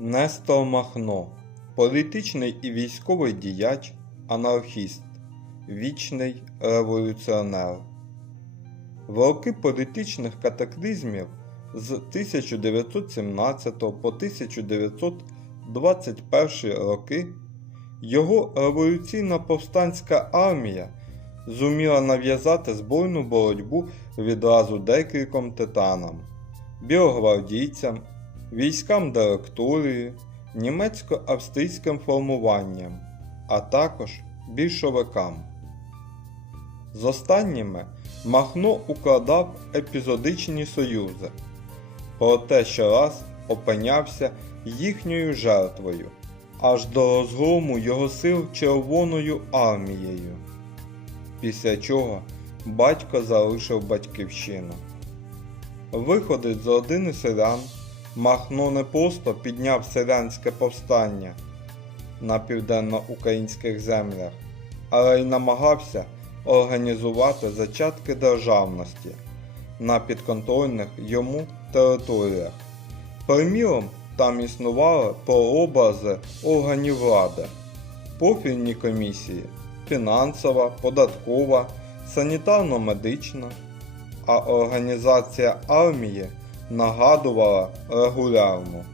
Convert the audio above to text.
Нестор Махно, політичний і військовий діяч, анархіст, вічний революціонер. В роки політичних катаклізмів з 1917 по 1921 роки його революційна повстанська армія зуміла нав'язати збройну боротьбу відразу декільком титанам, білогвардійцям, військам директорії, німецько-австрійським формуванням, а також більшовикам. З останніми Махно укладав епізодичні союзи, проте щораз опинявся їхньою жертвою аж до розгрому його сил Червоною армією. Після чого батько залишив батьківщину. Виходить з родини селян, Махно не просто підняв селянське повстання на південноукраїнських землях, але й намагався організувати зачатки державності на підконтрольних йому територіях. Приміром, там існували прообрази органів влади, профільні комісії, фінансова, податкова, санітарно-медична, а організація армії нагадувала регулярну.